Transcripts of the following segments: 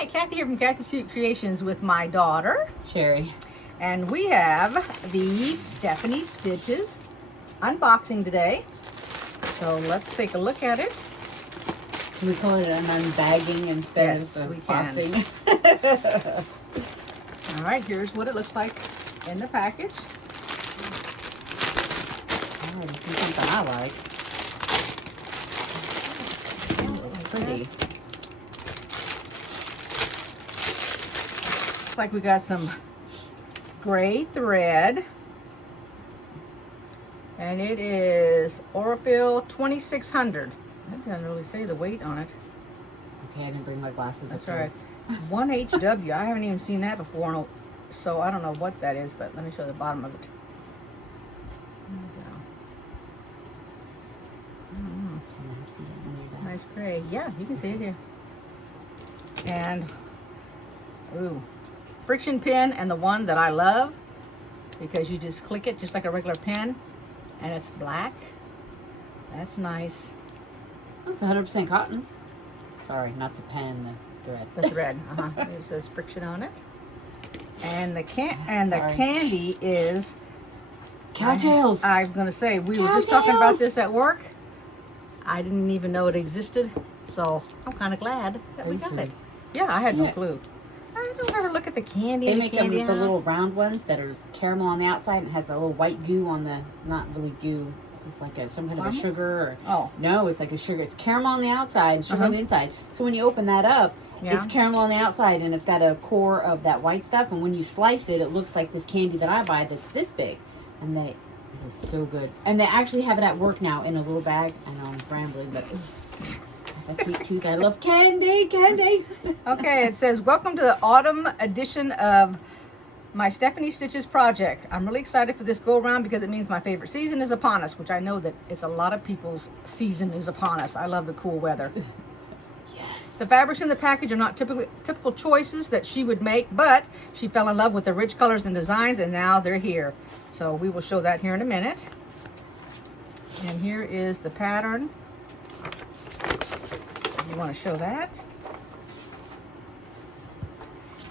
Hi, Kathy here from KathysKuteKreations with my daughter. Sherry. And we have the Stephanie Stitches unboxing today. So let's take a look at it. Can we call it an unbagging instead of we can. unboxing? All right, here's what it looks like in the package. Oh, this is something I like. Oh, it's pretty. Looks like we got some gray thread. And it is Orifil 2600. That doesn't really say the weight on it. Okay, I didn't bring my glasses. That's right. 1HW. I haven't even seen that before, so I don't know what that is, but let me show the bottom of it. There we go. Nice gray. Yeah, you can see it here. And, ooh, friction pin, and the one that I love, because you just click it just like a regular pen, and it's black. That's nice. It's 100% cotton. Sorry, not the pen, the thread. The thread. It says friction on it. And the candy is Cowtails. I'm gonna say we were just talking about this at work. I didn't even know it existed, so I'm kind of glad that we got it. Yeah, I had no clue. I don't ever look at the candy. They make them with the little round ones that are caramel on the outside and has the little white goo on the, not really goo. It's like some kind of a sugar. Or, no, it's like a sugar. It's caramel on the outside, sugar on the inside. So when you open that up, it's caramel on the outside and it's got a core of that white stuff. And when you slice it, it looks like this candy that I buy that's this big. And it is so good. And they actually have it at work now in a little bag. I know I'm rambling, but I have a sweet tooth. I love candy. Okay, it says, welcome to the autumn edition of my Stephanie Stitches project. I'm really excited for this go around because it means my favorite season is upon us, which I know that it's a lot of people's season is upon us. I love the cool weather. Yes. The fabrics in the package are not typical choices that she would make, but she fell in love with the rich colors and designs, and now they're here. So we will show that here in a minute. And here is the pattern. You want to show that?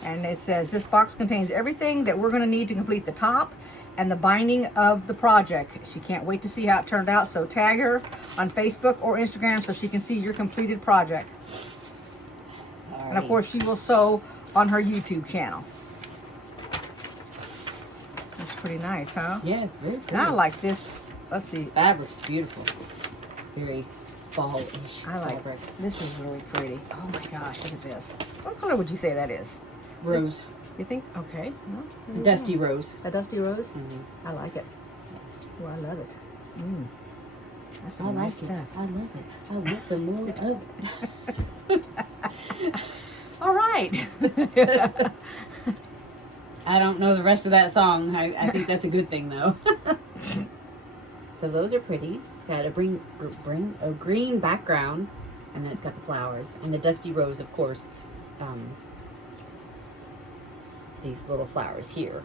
And it says, this box contains everything that we're going to need to complete the top and the binding of the project. She can't wait to see how it turned out, so tag her on Facebook or Instagram so she can see your completed project. And of course, she will sew on her YouTube channel. That's pretty nice, huh? Yes, very pretty. Now I like this. Let's see. Fabric's beautiful. Very fall-ish fabric. This is really pretty. Oh my gosh, look at this. What color would you say that is? Rose. You think? Okay. Well, A dusty rose. A dusty rose? Mm-hmm. I like it. Yes. Oh, I love it. That's some I like nice stuff. it. I love it. I want some more of it. All right. I don't know the rest of that song. I think that's a good thing, though. So those are pretty. It's got a green background, and then it's got the flowers. And the dusty rose, of course, these little flowers here.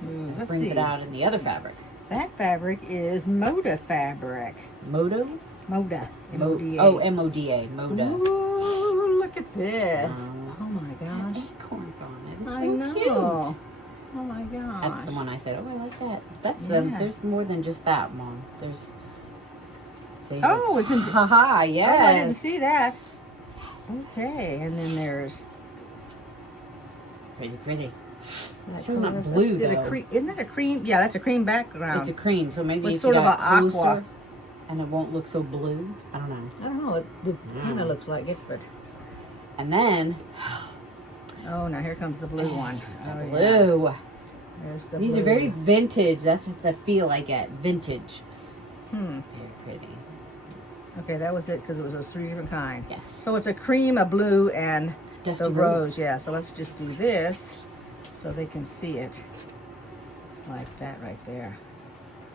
Brings it out in the other fabric. That fabric is Moda fabric. Moda? Moda. M-O-D-A. Oh, M-O-D-A. Moda. Ooh, look at this. Oh my gosh. Acorns on it. It's I so know. cute. Oh my gosh. That's the one I said, oh, I like that. That's there's more than just that, Mom. There's... Oh, it's in... Haha, yes. Oh, I didn't see that. Okay, and then there's... Pretty. That's not blue, though. Isn't that a cream? Yeah, that's a cream background. It's a cream, so maybe it's if sort you of got an closer, aqua. and it won't look so blue. I don't know. I don't know. It kind of looks like it, but... And then... Oh, now here comes the blue one. The blue. Yeah. There's the These blue. are very vintage. That's the feel I get. Vintage. Very pretty. Okay, that was it because it was a 3 different kind. Yes. So it's a cream, a blue, and Dusty the rose. rose. Yeah, so let's just do this so they can see it like that right there.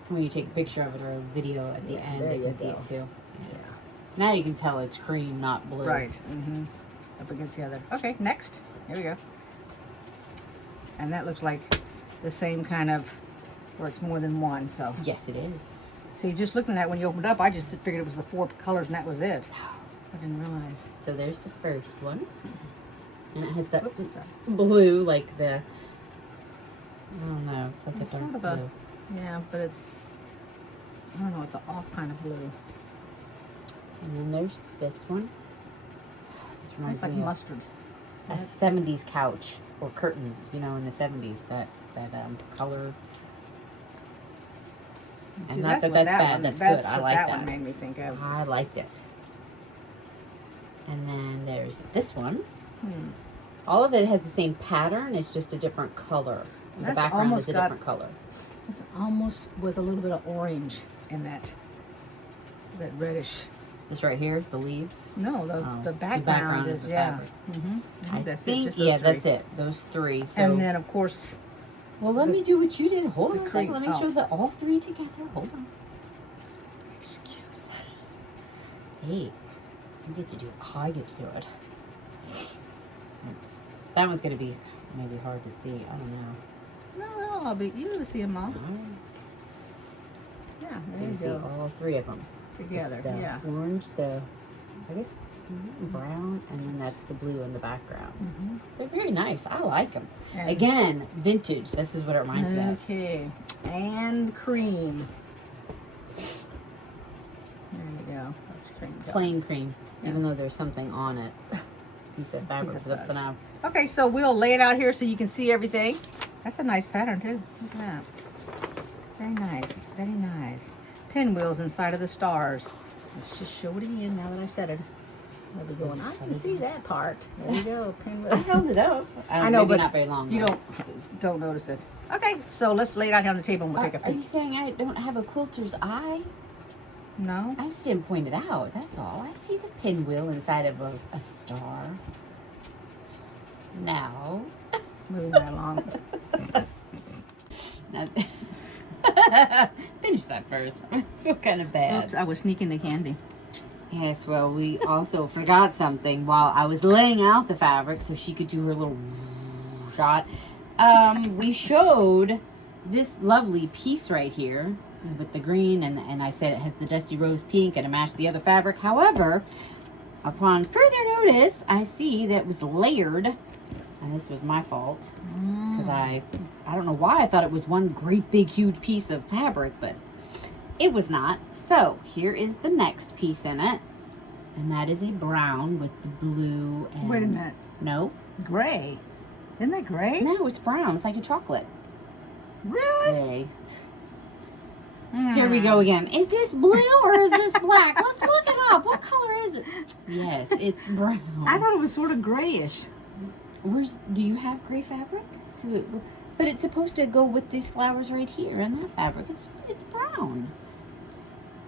When you take a picture of it or a video at the end, they can see it too. Yeah. Now you can tell it's cream, not blue. Right. Up against the other. Okay, next. Here we go. And that looks like the same kind of, where it's more than one, so. Yes, it is. See, just looking at it when you opened up, I just figured it was the 4 colors and that was it. I didn't realize. So there's the first one. And it has that blue, like the, I don't know, it's like a dark sort of blue. Yeah, but it's, I don't know, it's an off kind of blue. And then there's this one. This reminds It's like me of mustard. a 70s couch or curtains, you know, in the 70s, that color. See, And not that what that's bad, that's good. I like that that. one made me think of. I liked it. And then there's this one. All of it has the same pattern, it's just a different color. The background is a different color. It's almost with a little bit of orange in that reddish. This right here, the leaves? No, the background is, yeah. I think, yeah, that's it. Those three. So. And then, of course... Well, let me do what you did. Hold on a second. Let me show all three together. Hold on. Excuse me. Hey, you get to do it. I get to do it. That one's going to be maybe hard to see. I don't know. No, I'll be... You see them all. Yeah, there you see go. all three of them. Together, it's the orange, I guess brown, and then that's the blue in the background. They're very nice. I like them. And again, vintage. This is what it reminds me of. Okay, and cream. There you go. That's cream. Plain cream, even though there's something on it. Piece of fabric for now. Okay, so we'll lay it out here so you can see everything. That's a nice pattern too. Look at that. Very nice. Very nice. Pinwheels inside of the stars. Let's just show it again now that I said it. I'll be going, I can see that part. There you go, pinwheels. I held it up. I know, but not very long. You don't notice it. Okay, so let's lay it out here on the table and we'll take a peek. Are you saying I don't have a quilter's eye? No. I just didn't point it out. That's all. I see the pinwheel inside of a star. Now. Moving right along. Now, finish that first. I feel kind of bad. Oops, I was sneaking the candy. Yes, well, we also forgot something while I was laying out the fabric so she could do her little shot. We showed this lovely piece right here with the green, and I said it has the dusty rose pink and it matched the other fabric. However, upon further notice, I see that it was layered, and this was my fault because I don't know why I thought it was one great big huge piece of fabric, but it was not. So here is the next piece in it, and that is a brown with the blue and... Wait a minute. No. Gray. Isn't that gray? No, it's brown. It's like a chocolate. Really? Here we go again. Is this blue or is this black? Let's look it up. What color is it? Yes, it's brown. I thought it was sort of grayish. Do you have gray fabric? But it's supposed to go with these flowers right here and that fabric. It's brown.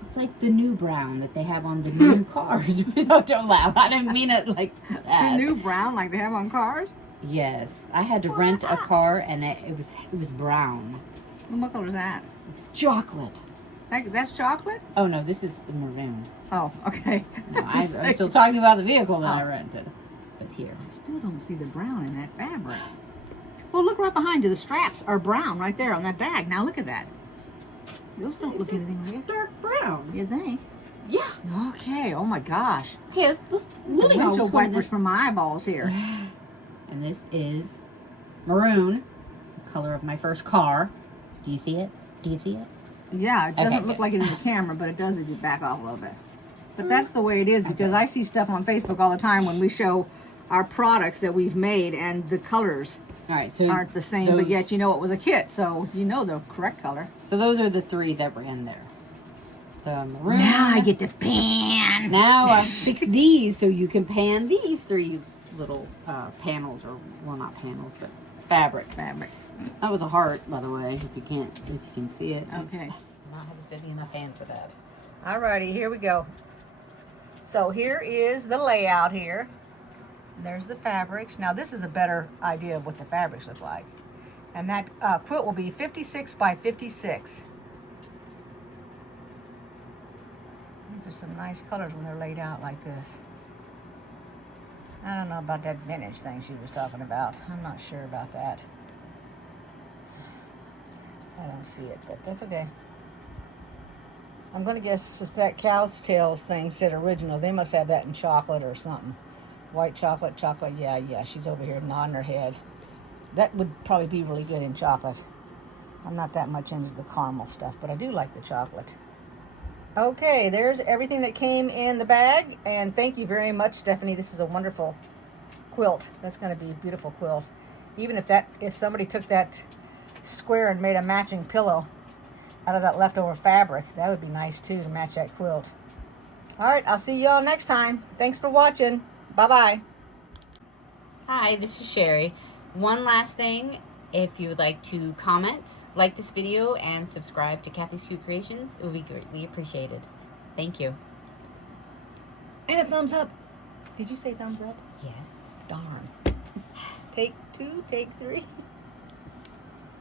It's like the new brown that they have on the new cars. Don't laugh. I didn't mean it like that. The new brown like they have on cars? Yes. I had to rent a car and it was brown. And what color is that? It's chocolate. That's chocolate? Oh no, this is the maroon. Oh, okay. No, I'm still talking about the vehicle that I rented. But here. I still don't see the brown in that fabric. Well, look right behind you. The straps are brown right there on that bag. Now look at that. Those don't look anything like it. Dark brown. You think? Yeah. Okay. Oh my gosh. Okay, let's moving on. Windshield wipers from my eyeballs here. And this is maroon, the color of my first car. Do you see it? Do you see it? Yeah, it doesn't look like it in the camera, but it does if you back off a little bit. But that's the way it is, because I see stuff on Facebook all the time when we show our products that we've made and the colors aren't the same, but yet you know it was a kit, so you know the correct color. So those are the three that were in there. The maroon. Now I get to pan. Now I fixed these so you can pan these three little panels, or well, not panels, but fabric. That was a heart, by the way, if you can see it. Okay. Not have a steady enough hand for that. Alrighty, here we go. So here is the layout here. There's the fabrics. Now this is a better idea of what the fabrics look like. And that quilt will be 56 by 56. These are some nice colors when they're laid out like this. I don't know about that vintage thing she was talking about. I'm not sure about that. I don't see it, but that's okay. I'm going to guess it's that cow's tail thing said original. They must have that in chocolate or something. White chocolate, chocolate. Yeah, she's over here nodding her head. That would probably be really good in chocolate. I'm not that much into the caramel stuff, but I do like the chocolate. Okay, there's everything that came in the bag. And thank you very much, Stephanie. This is a wonderful quilt. That's going to be a beautiful quilt. Even if somebody took that square and made a matching pillow out of that leftover fabric, that would be nice too, to match that quilt. All right, I'll see y'all next time. Thanks for watching. Bye-bye. Hi, this is Sherry. One last thing, if you would like to comment, like this video, and subscribe to Kathy's Cute Creations, it would be greatly appreciated. Thank you. And a thumbs up. Did you say thumbs up? Yes. Darn. Take 2, take 3.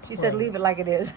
She said leave it like it is.